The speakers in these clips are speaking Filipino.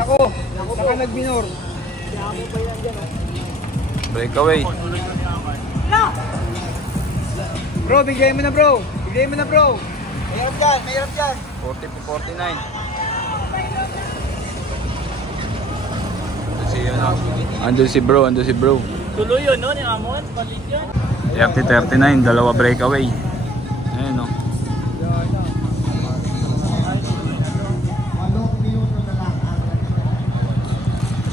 Nako, saka nag-minor. Breakaway. Bro, bigay mo na bro. Bigay mo na bro. Mayroon dyan, mayroon dyan. 40-49. Ando si bro, ando si bro. Tuloy yun, no? Ni Amon, balik yun. 30-39, dalawa breakaway. Ayan, no.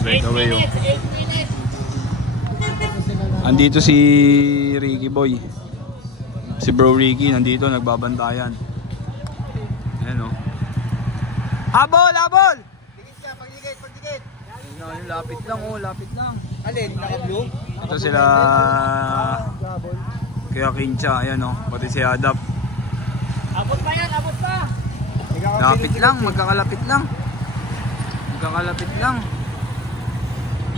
Breakaway, oh. 8 minutes. Andito si Ricky Boy. Si bro Ricky, nandito, nagbabantayan. Ayan, oh. Habol, habol! Dikit siya, pagdikit. Ayun, lapit lang, oh, lapit lang. Alin, naka-blue? Ito sila kaya Kincha, ayan, oh. Pati si Adap. Abot pa yan, abot pa. Lapit lang, magkakalapit lang. Magkakalapit lang.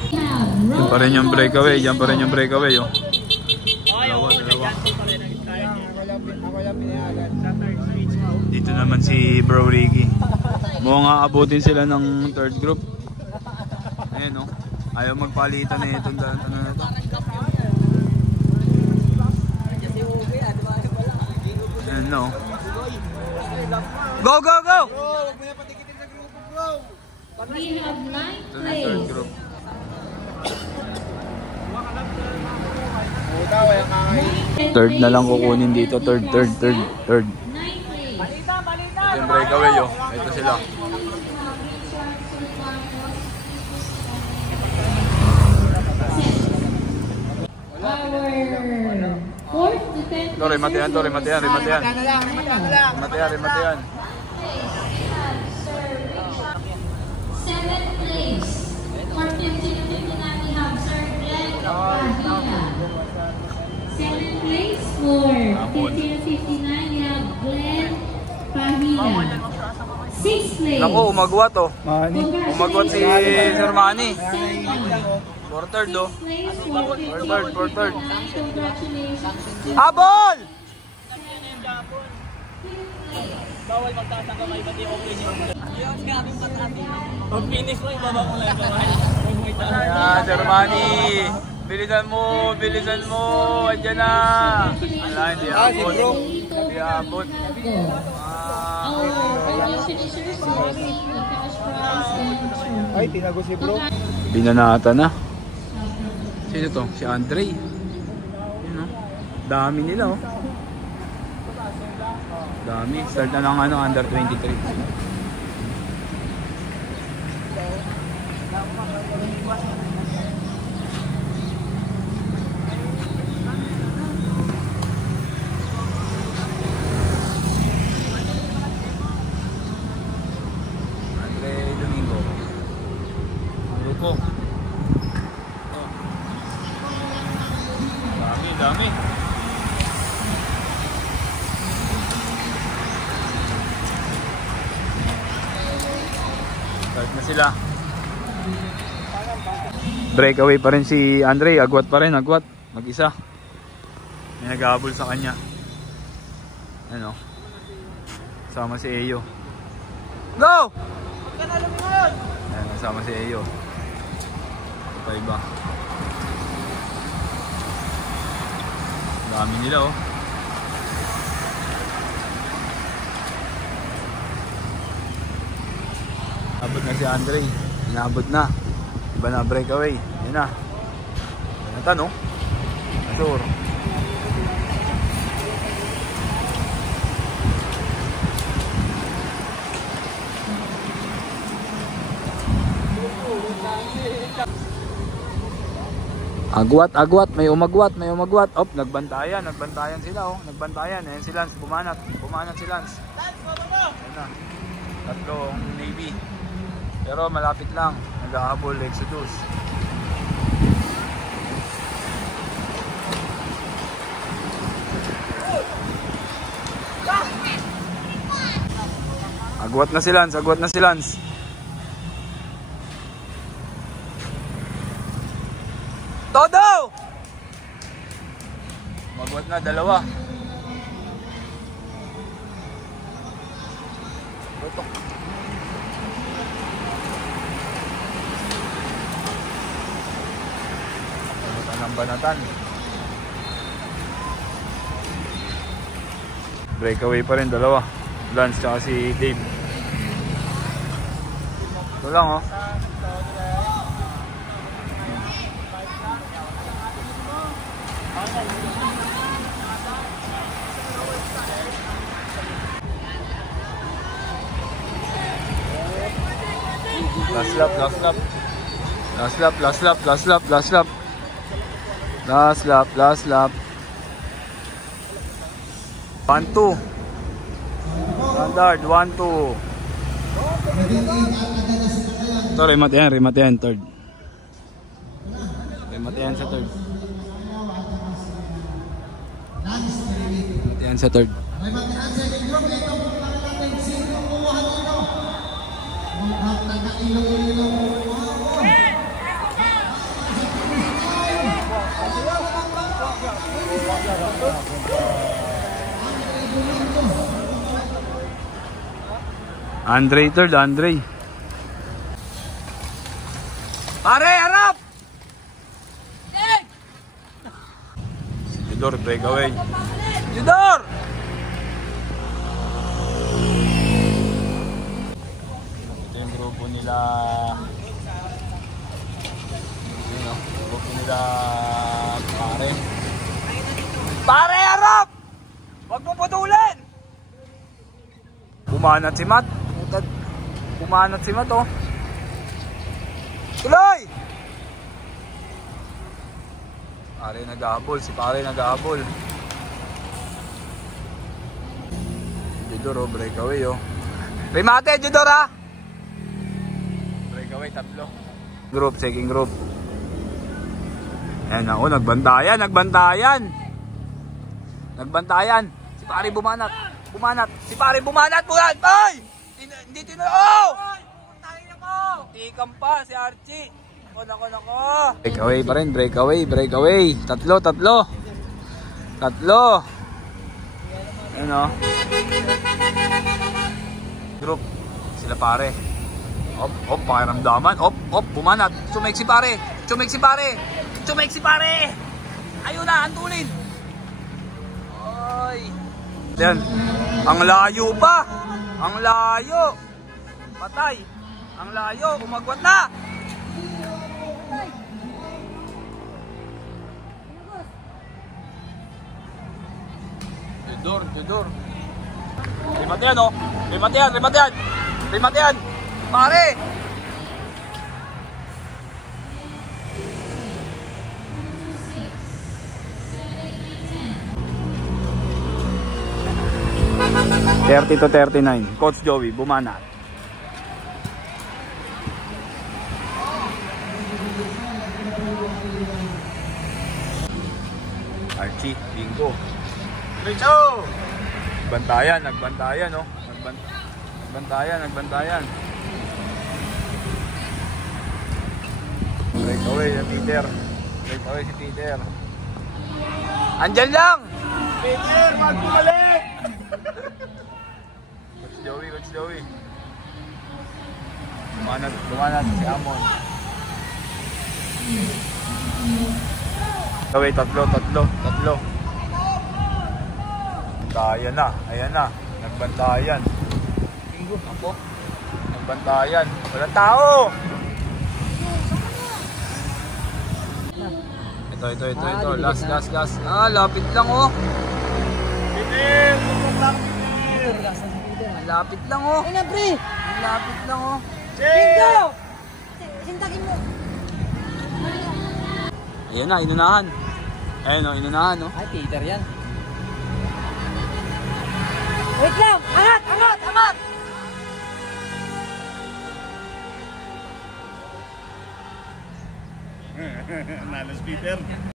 Yan pa rin yung breakaway, yan pa rin yung breakaway, oh. Dalawa. Ako lang pinayagan. Dito naman si Bro Ricky. Mukhang aabutin sila ng third group. Ayan, oh. Ayaw magpalitan na itong ano na ito. Ayan, no. Go, go, go! Bro, huwag mo na patikitin sa grupo, bro. We have 9 Ito na yung third plays. group. Puta, wala kakain. Third na lang kukunin dito. Third. 9 plays. Ito yung breakaway, oh. Ito sila. Our fourth to 10th Ito, rematayan to, rematayan. Remata na lang. Rematayan. 7th place. For 50 to 59, we have Sir Glenn Pahina. 7th place for 50 to 59, we have Glenn Pahina. 6th place. Naku, umagwat, oh. Mani. Umagwat si Sir Manny. Congratulations. For third, oh. Place for 50 For third. Congratulations. Habol! Bawal magtatanggapay, pati okay niyo. Ayaw, sinabi mo pati. Pag finish mo, ibaba mo lang kamay. Ayan, Sir Manny. Bilisan mo. Andiyan na. Wala, hindi abot. Hindi abot. Our final finishers will receive the cash prize and trophy. Ay, tinago si bro. Binanata na. Sino to? Si Andre. Yun, oh. Dami nila, oh. Dami. Start na lang ano, under 23. Andre Domingo. Grupo. Oh. Dami. Start na sila. Breakaway pa rin si Andre. Agwat pa rin, agwat. Mag-isa. May nag-ahabol sa kanya. Ano? Sama si Eyo. Go! Ayan, kasama si Eyo. Iba. Dami nila, oh. Abot na si Andre. Inaabot na. Iba na breakaway. Yan na. Yan na tanong. Sure. Agwat, may umagwat. Op, nagbantayan sila, oh. Nagbantayan, ayan si Lance, bumanat si Lance. Ayan na. Tatlong Navy. Pero malapit lang, nag-ahabol Exodus. Agwat na si Lance. Todo! Magwat na, dalawa. ng banatan. Breakaway pa rin, dalawa. Lance tsaka si Dave. Ito lang oh. Last lap, last lap. Last lap, last lap, last lap, last lap. Last lap, last lap. 1-2. Standard, 1-2. Ito, remat yan, third. Remat yan sa third. Remat yan sa third. Andre third, Andre. Pare, harap! Judor, breakaway. Judor! Ito yung grupo nila. Grupo nila Pare. Pare, harap! Huwag mo putulin! Bumanat si Matt. Bumanat si Matt oh. Tuloy! Pare nag-ahabol, si Pare nag-ahabol. Judor oh, breakaway oh. Remate Judor ha! Breakaway, tatlo. Group, second group. Ayan oh, nagbantayan, nagbantayan. Nagbantayan. Si Pare bumanat. Bumanat. Si Pare bumanat po yan. Ay! Hindi oh! Tikam pa si Archie. Nako. Breakaway pa rin, breakaway, breakaway. Tatlo. Ayan o. Group. Sila Pare. Op, pakiramdaman. Op, bumanat. Sumek si Pare. Ayun na, antulin. Ay. Yan. Ang layo pa. Ang layo. Patay. Ang layo. Umagwat na. Judor. Remate yan oh. Remate yan. Pare. (30 to 39). Coach Joey, bumanat. Archie, bingo. Richo! Nagbantayan oh. Nagbantayan. Breakaway si Peter. Andyan lang! Peter, magbumalik! Coach Joey. Bumanat si Amon. Gawin, tatlo. Ayan na. Nagbantayan. Nagbantayan. Walang tao! Ito. Last. Lapit lang oh. Peter, tutok lang Peter. Lapit lang oh. Ayun na, pre! Lapit lang oh. Bingo! Sintagin mo. Ayan na, inunahan. Inunahan oh. Ay, Peter yan. Wait lang! Angat! Nalos Peter.